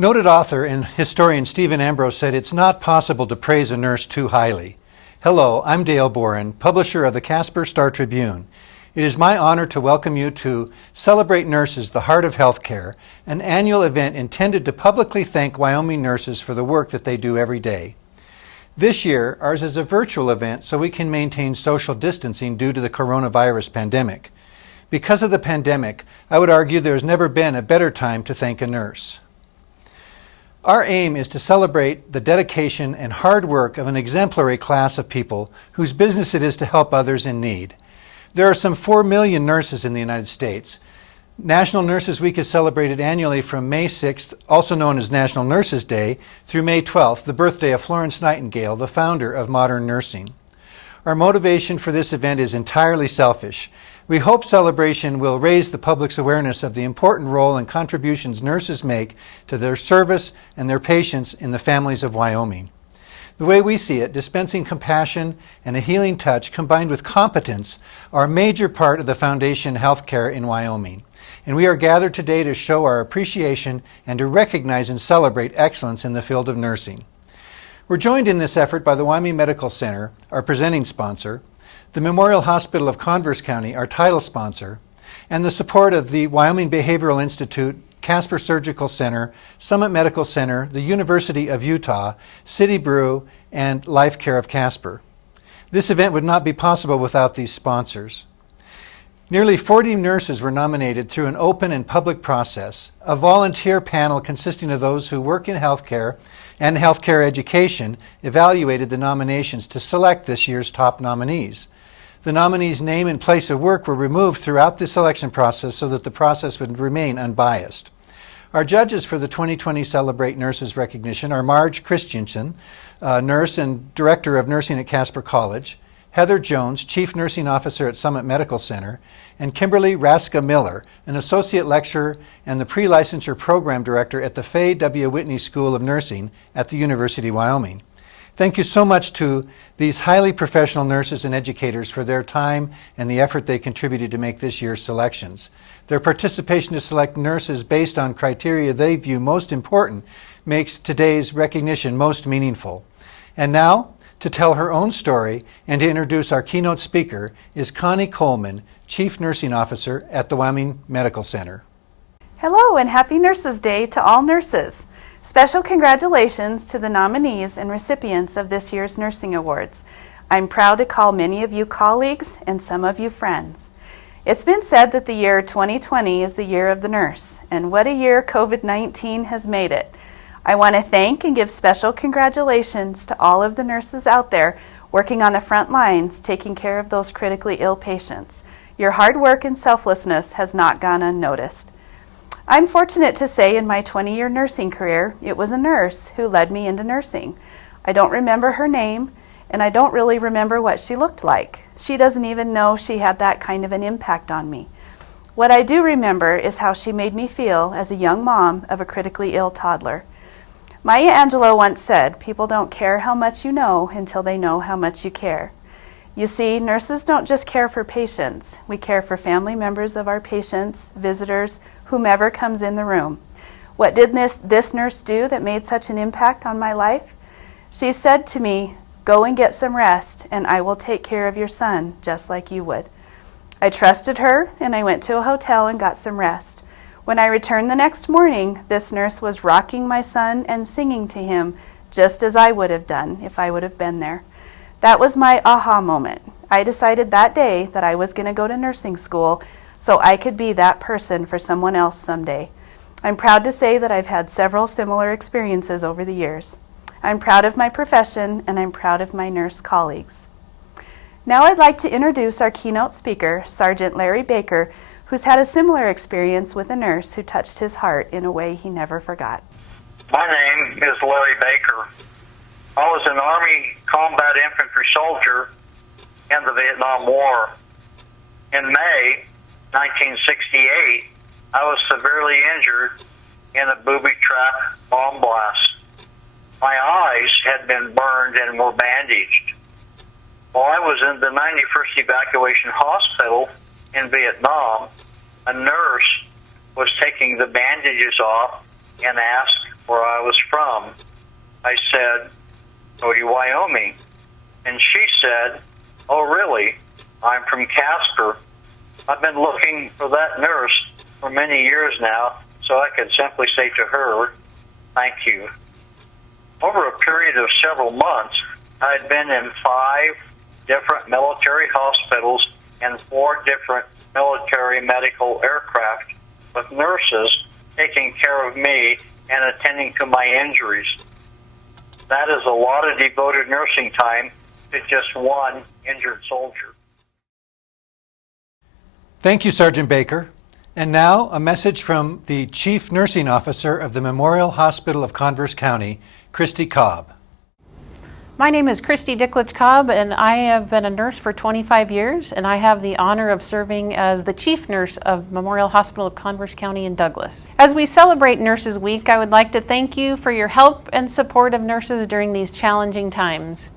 Noted author and historian Stephen Ambrose said it's not possible to praise a nurse too highly. Hello, I'm Dale Boren, publisher of the Casper Star-Tribune. It is my honor to welcome you to Celebrate Nurses, the Heart of Healthcare, an annual event intended to publicly thank Wyoming nurses for the work that they do every day. This year, ours is a virtual event so we can maintain social distancing due to the coronavirus pandemic. Because of the pandemic, I would argue there has never been a better time to thank a nurse. Our aim is to celebrate the dedication and hard work of an exemplary class of people whose business it is to help others in need. There are some 4 million nurses in the United States. National Nurses Week is celebrated annually from May 6th, also known as National Nurses Day, through May 12th, the birthday of Florence Nightingale, the founder of modern nursing. Our motivation for this event is entirely selfish. We hope celebration will raise the public's awareness of the important role and contributions nurses make to their service and their patients in the families of Wyoming. The way we see it, dispensing compassion and a healing touch combined with competence are a major part of the foundation healthcare in Wyoming. And we are gathered today to show our appreciation and to recognize and celebrate excellence in the field of nursing. We're joined in this effort by the Wyoming Medical Center, our presenting sponsor, the Memorial Hospital of Converse County, our title sponsor, and the support of the Wyoming Behavioral Institute, Casper Surgical Center, Summit Medical Center, the University of Utah, City Brew, and Life Care of Casper. This event would not be possible without these sponsors. Nearly 40 nurses were nominated through an open and public process. A volunteer panel consisting of those who work in healthcare and healthcare education evaluated the nominations to select this year's top nominees. The nominees' name and place of work were removed throughout the selection process so that the process would remain unbiased. Our judges for the 2020 Celebrate Nurses recognition are Marge Christensen, nurse and director of nursing at Casper College, Heather Jones, chief nursing officer at Summit Medical Center, and Kimberly Raska Miller, an associate lecturer and the pre-licensure program director at the Faye W. Whitney School of Nursing at the University of Wyoming. Thank you so much to these highly professional nurses and educators for their time and the effort they contributed to make this year's selections. Their participation to select nurses based on criteria they view most important makes today's recognition most meaningful. And now, to tell her own story and to introduce our keynote speaker is Connie Coleman, Chief Nursing Officer at the Wyoming Medical Center. Hello and happy Nurses Day to all nurses. Special congratulations to the nominees and recipients of this year's Nursing Awards. I'm proud to call many of you colleagues and some of you friends. It's been said that the year 2020 is the year of the nurse, and what a year COVID-19 has made it. I want to thank and give special congratulations to all of the nurses out there working on the front lines, taking care of those critically ill patients. Your hard work and selflessness has not gone unnoticed. I'm fortunate to say in my 20-year nursing career, it was a nurse who led me into nursing. I don't remember her name, and I don't really remember what she looked like. She doesn't even know she had that kind of an impact on me. What I do remember is how she made me feel as a young mom of a critically ill toddler. Maya Angelou once said, "People don't care how much you know until they know how much you care." You see, nurses don't just care for patients. We care for family members of our patients, visitors, whomever comes in the room. What did this nurse do that made such an impact on my life? She said to me, "Go and get some rest, and I will take care of your son, just like you would." I trusted her, and I went to a hotel and got some rest. When I returned the next morning, this nurse was rocking my son and singing to him, just as I would have done if I would have been there. That was my aha moment. I decided that day that I was going to go to nursing school so I could be that person for someone else someday. I'm proud to say that I've had several similar experiences over the years. I'm proud of my profession, and I'm proud of my nurse colleagues. Now I'd like to introduce our keynote speaker, Sergeant Larry Baker, who's had a similar experience with a nurse who touched his heart in a way he never forgot. My name is Larry Baker. I was an Army combat infantry soldier in the Vietnam War. In May 1968, I was severely injured in a booby trap bomb blast. My eyes had been burned and were bandaged. While I was in the 91st Evacuation Hospital in Vietnam, a nurse was taking the bandages off and asked where I was from. I said, Cody, Wyoming. And she said, oh, really? I'm from Casper. I've been looking for that nurse for many years now, so I could simply say to her, thank you. Over a period of several months, I had been in 5 different military hospitals and 4 different military medical aircraft with nurses taking care of me and attending to my injuries. That is a lot of devoted nursing time to just one injured soldier. Thank you, Sergeant Baker. And now a message from the Chief Nursing Officer of the Memorial Hospital of Converse County, Christie Cobb. My name is Christie Cobb, and I have been a nurse for 25 years, and I have the honor of serving as the chief nurse of Memorial Hospital of Converse County in Douglas. As we celebrate Nurses Week, I would like to thank you for your help and support of nurses during these challenging times.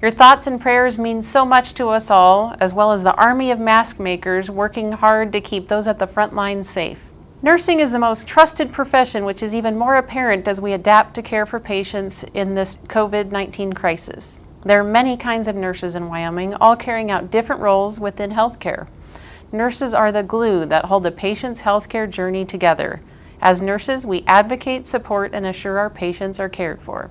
Your thoughts and prayers mean so much to us all, as well as the army of mask makers working hard to keep those at the front lines safe. Nursing is the most trusted profession, which is even more apparent as we adapt to care for patients in this COVID-19 crisis. There are many kinds of nurses in Wyoming, all carrying out different roles within healthcare. Nurses are the glue that hold a patient's healthcare journey together. As nurses, we advocate, support, and assure our patients are cared for.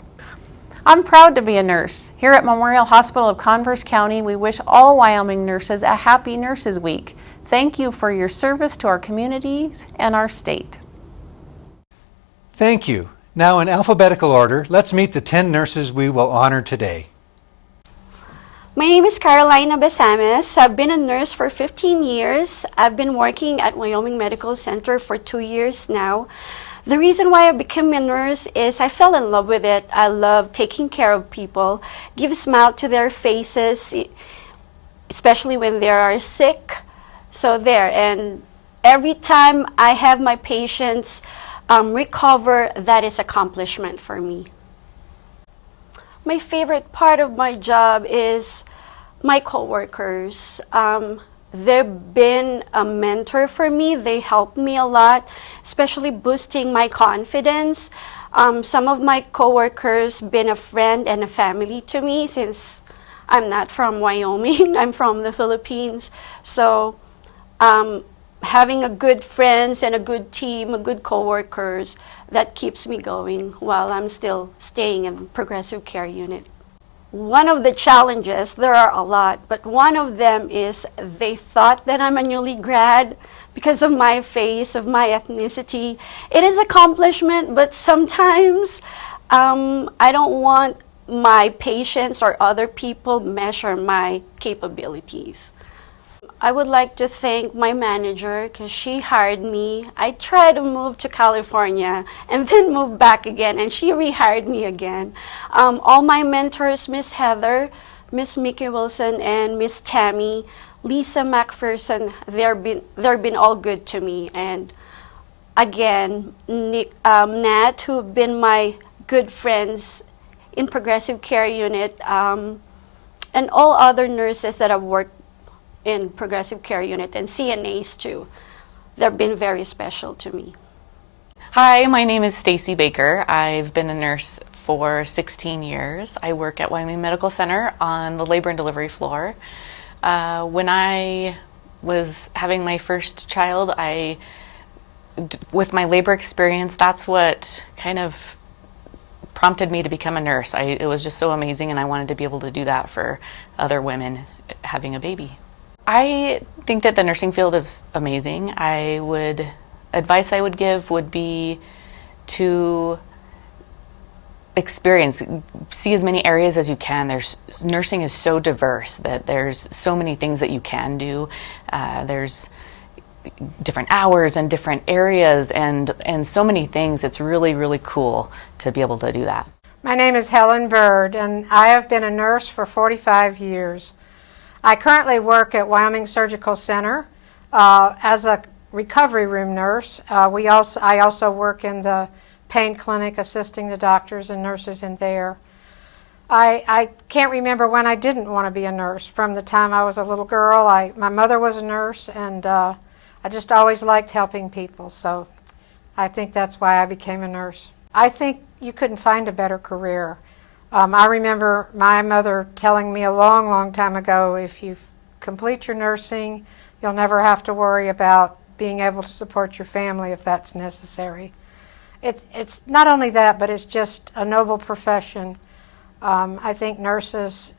I'm proud to be a nurse. Here at Memorial Hospital of Converse County, we wish all Wyoming nurses a happy Nurses Week. Thank you for your service to our communities and our state. Thank you. Now in alphabetical order, let's meet the 10 nurses we will honor today. My name is Carolina Besames. I've been a nurse for 15 years. I've been working at Wyoming Medical Center for 2 years now. The reason why I became a nurse is I fell in love with it. I love taking care of people, give a smile to their faces, especially when they are sick. So there, and every time I have my patients recover, that is accomplishment for me. My favorite part of my job is my coworkers. They've been a mentor for me. They helped me a lot, especially boosting my confidence. Some of my coworkers been a friend and a family to me since I'm not from Wyoming. I'm from the Philippines. So having a good friends and a good team, a good coworkers, that keeps me going while I'm still staying in progressive care unit. One of the challenges, there are a lot, but one of them is they thought that I'm a newly grad because of my face, of my ethnicity. It is accomplishment, but sometimes I don't want my patients or other people measure my capabilities. I would like to thank my manager because she hired me. I tried to move to California and then move back again, and she rehired me again. All my mentors, Miss Heather, Miss Mickey Wilson, and Miss Tammy, Lisa McPherson, they've been all good to me. And again, Nat, who have been my good friends in progressive care unit, and all other nurses that have worked in progressive care unit, and CNAs too. They've been very special to me. Hi, my name is Stacy Baker. I've been a nurse for 16 years. I work at Wyoming Medical Center on the labor and delivery floor. When I was having my first child, with my labor experience, that's what kind of prompted me to become a nurse. It was just so amazing, and I wanted to be able to do that for other women having a baby. I think that the nursing field is amazing. Advice I would give would be to see as many areas as you can. Nursing is so diverse that there's so many things that you can do. There's different hours and different areas and so many things. It's really, really cool to be able to do that. My name is Helen Bird, and I have been a nurse for 45 years. I currently work at Wyoming Surgical Center as a recovery room nurse. I also work in the pain clinic assisting the doctors and nurses in there. I can't remember when I didn't want to be a nurse. From the time I was a little girl, my mother was a nurse, and I just always liked helping people. So I think that's why I became a nurse. I think you couldn't find a better career. I remember my mother telling me a long, long time ago, if you complete your nursing, you'll never have to worry about being able to support your family if that's necessary. It's not only that, but it's just a noble profession. I think nurses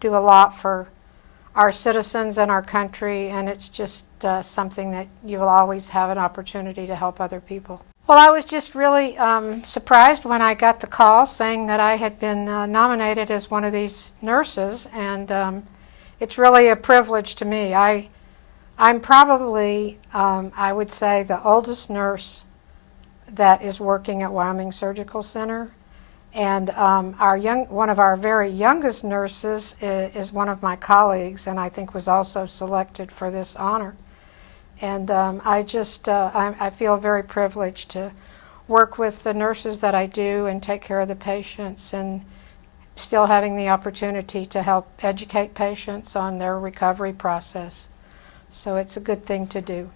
do a lot for our citizens and our country, and it's just something that you will always have an opportunity to help other people. Well, I was just really surprised when I got the call saying that I had been nominated as one of these nurses, and it's really a privilege to me. I'm probably, I would say, the oldest nurse that is working at Wyoming Surgical Center, and one of our very youngest nurses is one of my colleagues, and I think was also selected for this honor. And I feel very privileged to work with the nurses that I do and take care of the patients, and still having the opportunity to help educate patients on their recovery process. So it's a good thing to do.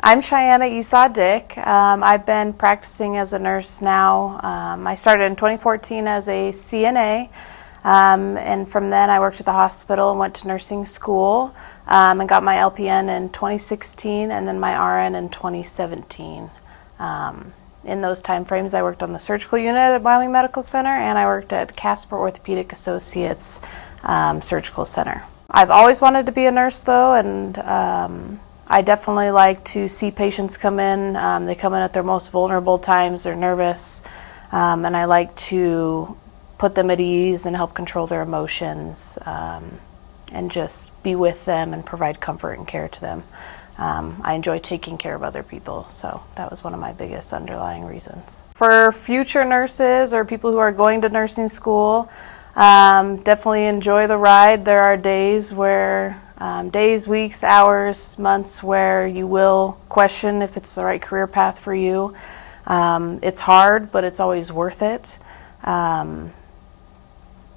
I'm Cheyenne Esau Dick. I've been practicing as a nurse now. I started in 2014 as a CNA, and from then I worked at the hospital and went to nursing school, and got my LPN in 2016 and then my RN in 2017. In those time frames, I worked on the surgical unit at Wyoming Medical Center, and I worked at Casper Orthopedic Associates Surgical Center. I've always wanted to be a nurse, though, and I definitely like to see patients come in. They come in at their most vulnerable times. They're nervous, and I like to put them at ease and help control their emotions, and just be with them and provide comfort and care to them. I enjoy taking care of other people, so that was one of my biggest underlying reasons. For future nurses or people who are going to nursing school, definitely enjoy the ride. There are days, weeks, hours, months where you will question if it's the right career path for you. It's hard, but it's always worth it.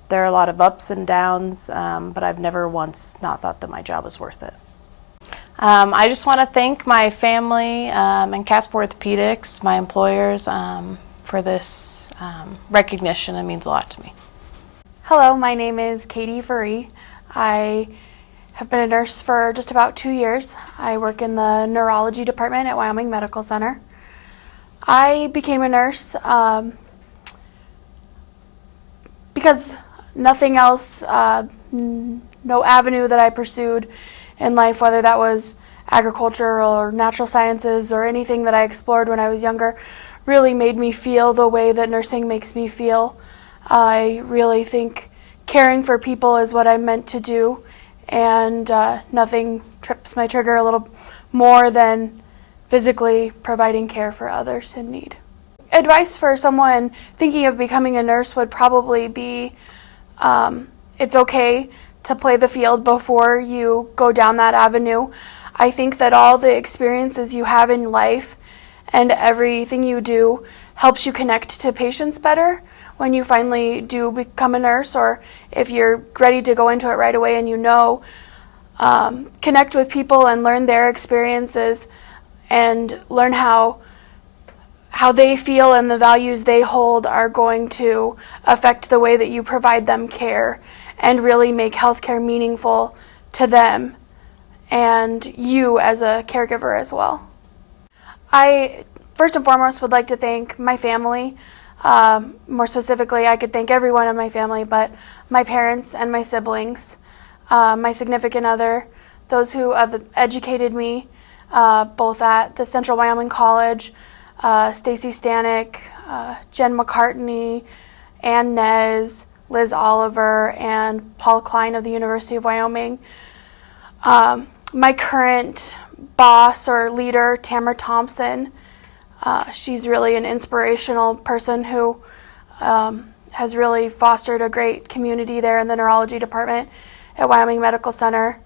There are a lot of ups and downs, but I've never once not thought that my job was worth it. I just want to thank my family and Casper Orthopedics, my employers, for this recognition. It means a lot to me. Hello, my name is Katie Furry. I have been a nurse for just about 2 years. I work in the neurology department at Wyoming Medical Center. I became a nurse because nothing else, no avenue that I pursued in life, whether that was agriculture or natural sciences or anything that I explored when I was younger, really made me feel the way that nursing makes me feel. I really think caring for people is what I'm meant to do, and nothing trips my trigger a little more than physically providing care for others in need. Advice for someone thinking of becoming a nurse would probably be it's okay to play the field before you go down that avenue. I think that all the experiences you have in life and everything you do helps you connect to patients better when you finally do become a nurse, or if you're ready to go into it right away and connect with people and learn their experiences and learn how they feel and the values they hold are going to affect the way that you provide them care and really make healthcare meaningful to them and you as a caregiver as well. I first and foremost would like to thank my family. More specifically, I could thank everyone in my family, but my parents and my siblings, my significant other, those who have educated me, both at the Central Wyoming College, Stacy Stanek, Jen McCartney, Ann Nez, Liz Oliver, and Paul Klein of the University of Wyoming. My current boss or leader, Tamara Thompson, she's really an inspirational person who has really fostered a great community there in the neurology department at Wyoming Medical Center.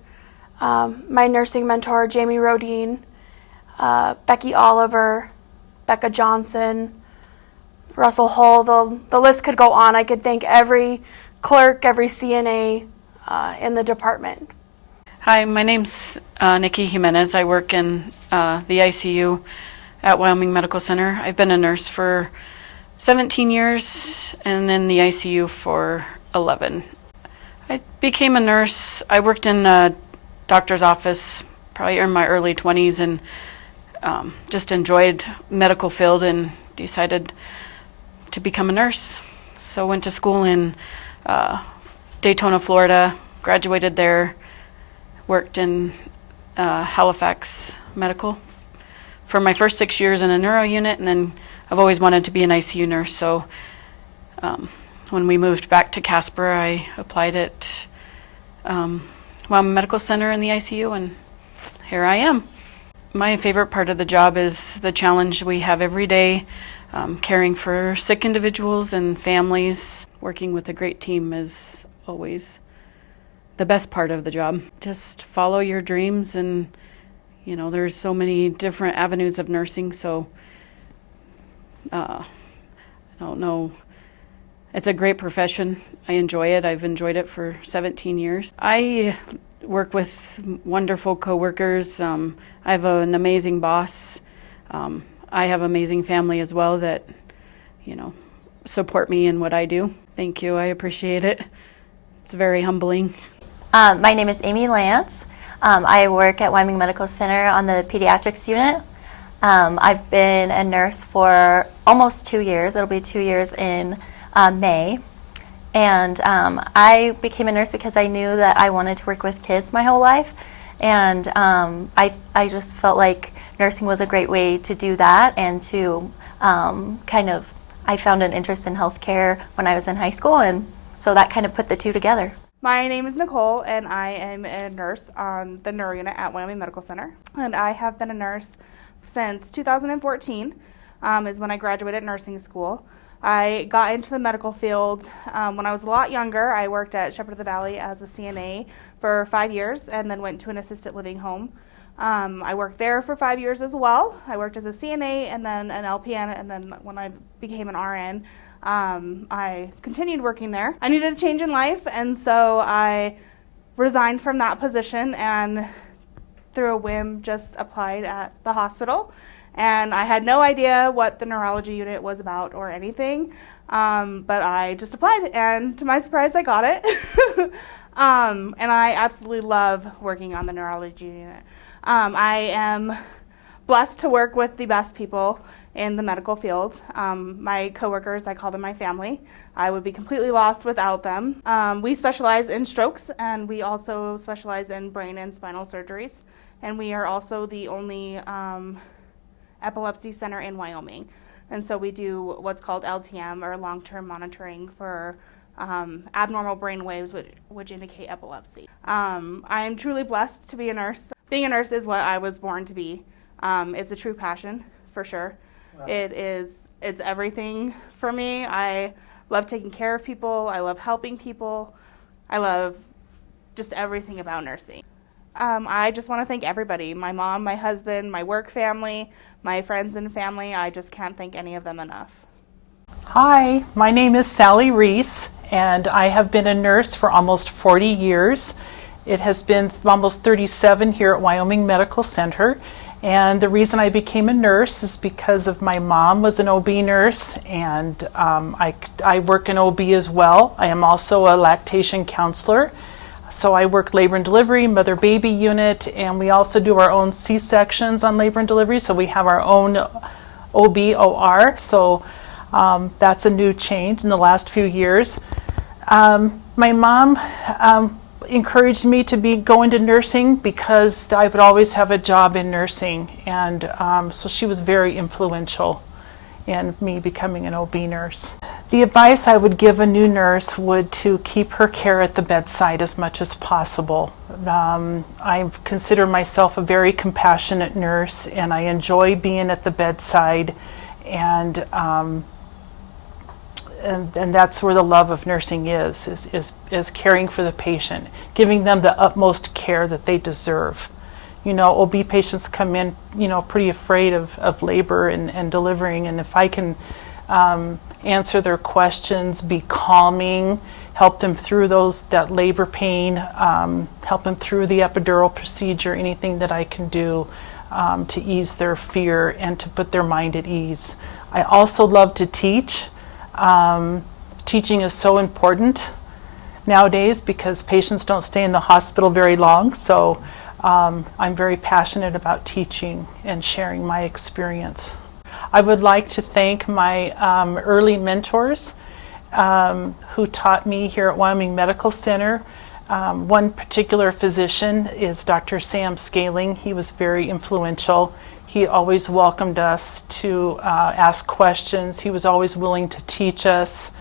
My nursing mentor, Jamie Rodine, Becky Oliver, Becca Johnson, Russell Hull, the list could go on. I could thank every clerk, every CNA in the department. Hi, my name's Nikki Jimenez. I work in the ICU at Wyoming Medical Center. I've been a nurse for 17 years and in the ICU for 11. I became a nurse. I worked in a doctor's office probably in my early 20s and just enjoyed medical field and decided to become a nurse. So went to school in Daytona, Florida, graduated there, worked in Halifax Medical for my first 6 years in a neuro unit, and then I've always wanted to be an ICU nurse. So when we moved back to Casper, I applied at Wyoming Medical Center in the ICU, and here I am. My favorite part of the job is the challenge we have every day, caring for sick individuals and families. Working with a great team is always the best part of the job. Just follow your dreams, and there's so many different avenues of nursing, so I don't know. It's a great profession. I enjoy it. I've enjoyed it for 17 years. I work with wonderful coworkers. I have an amazing boss. I have amazing family as well that, support me in what I do. Thank you. I appreciate it. It's very humbling. My name is Amy Lance. I work at Wyoming Medical Center on the pediatrics unit. I've been a nurse for almost 2 years. It'll be 2 years in May. And I became a nurse because I knew that I wanted to work with kids my whole life. And I just felt like nursing was a great way to do that, and to I found an interest in healthcare when I was in high school, and so that kind of put the two together. My name is Nicole, and I am a nurse on the neuro unit at Wyoming Medical Center. And I have been a nurse since 2014, is when I graduated nursing school. I got into the medical field when I was a lot younger. I worked at Shepherd of the Valley as a CNA for 5 years, and then went to an assisted living home. I worked there for 5 years as well. I worked as a CNA and then an LPN, and then when I became an RN, I continued working there. I needed a change in life, and so I resigned from that position and through a whim just applied at the hospital. And I had no idea what the neurology unit was about or anything, but I just applied, and to my surprise, I got it. And I absolutely love working on the neurology unit. I am blessed to work with the best people in the medical field. My coworkers, I call them my family. I would be completely lost without them. We specialize in strokes, and we also specialize in brain and spinal surgeries. And we are also the only epilepsy center in Wyoming. And so we do what's called LTM, or long-term monitoring for abnormal brain waves which indicate epilepsy. I am truly blessed to be a nurse. Being a nurse is what I was born to be. It's a true passion, for sure. Wow. It's everything for me. I love taking care of people. I love helping people. I love just everything about nursing. I just want to thank everybody, my mom, my husband, my work family, my friends and family. I just can't thank any of them enough. Hi, my name is Sally Reese, and I have been a nurse for almost 40 years. It has been almost 37 here at Wyoming Medical Center, and the reason I became a nurse is because of my mom was an OB nurse, and I work in OB as well. I am also a lactation counselor. So I work labor and delivery, mother-baby unit, and we also do our own C-sections on labor and delivery. So we have our own OB/OR. So that's a new change in the last few years. My mom encouraged me to go into nursing because I would always have a job in nursing, and so she was very influential in me becoming an OB nurse. The advice I would give a new nurse would to keep her care at the bedside as much as possible. I consider myself a very compassionate nurse, and I enjoy being at the bedside, and that's where the love of nursing is caring for the patient, giving them the utmost care that they deserve. OB patients come in, pretty afraid of labor and delivering, and if I can answer their questions, be calming, help them through that labor pain, help them through the epidural procedure, anything that I can do, to ease their fear and to put their mind at ease. I also love to teach. Teaching is so important nowadays because patients don't stay in the hospital very long, so I'm very passionate about teaching and sharing my experience. I would like to thank my early mentors who taught me here at Wyoming Medical Center. One particular physician is Dr. Sam Scaling. He was very influential. He always welcomed us to ask questions. He was always willing to teach us.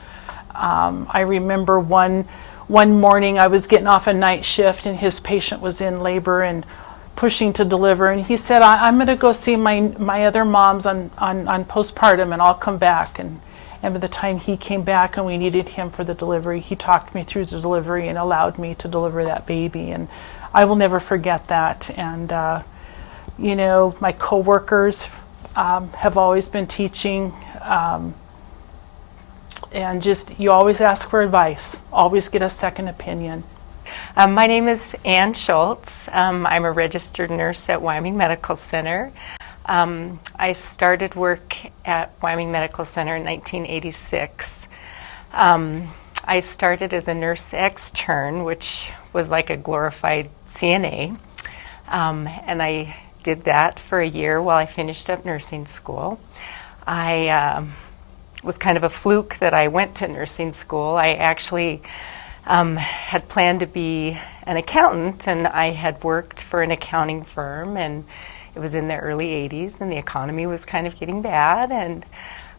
I remember one morning I was getting off a night shift and his patient was in labor and pushing to deliver, and he said, I'm going to go see my other moms on postpartum and I'll come back. And by the time he came back and we needed him for the delivery, he talked me through the delivery and allowed me to deliver that baby. And I will never forget that. And you know, my coworkers have always been teaching, and just you always ask for advice, always get a second opinion. My name is Ann Schultz. I'm a registered nurse at Wyoming Medical Center. I started work at Wyoming Medical Center in 1986. I started as a nurse extern, which was like a glorified CNA, and I did that for a year while I finished up nursing school. I was kind of a fluke that I went to nursing school. I actually had planned to be an accountant, and I had worked for an accounting firm, and it was in the early 80s, and the economy was kind of getting bad, and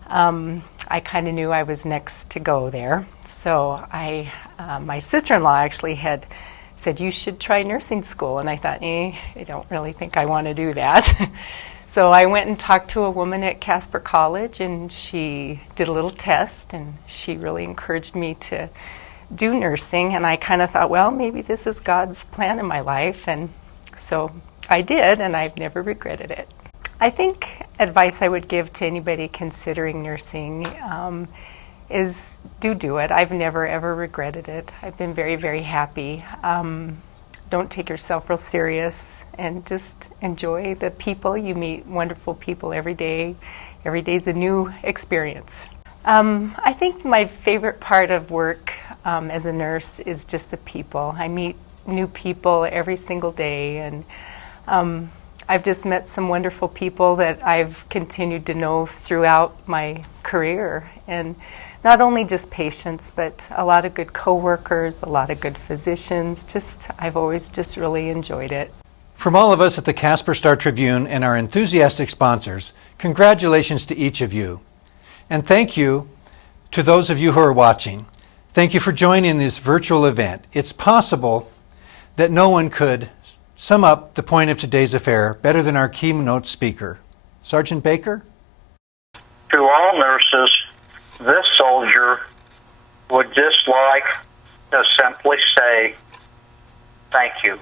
I kind of knew I was next to go there. So my sister-in-law actually had said, you should try nursing school, and I thought, I don't really think I want to do that. So I went and talked to a woman at Casper College, and she did a little test, and she really encouraged me to do nursing, and I kind of thought, well, maybe this is God's plan in my life, and so I did, and I've never regretted it. I think advice I would give to anybody considering nursing is do it. I've never ever regretted it. I've been very, very happy. Don't take yourself real serious and just enjoy the people. You meet wonderful people every day. Every day's a new experience. I think my favorite part of work as a nurse is just the people. I meet new people every single day, and I've just met some wonderful people that I've continued to know throughout my career, and not only just patients, but a lot of good coworkers, a lot of good physicians. I've always just really enjoyed it. From all of us at the Casper Star-Tribune and our enthusiastic sponsors, congratulations to each of you. And thank you to those of you who are watching. Thank you for joining this virtual event. It's possible that no one could sum up the point of today's affair better than our keynote speaker. Sergeant Baker? To all nurses, this soldier would just like to simply say, thank you.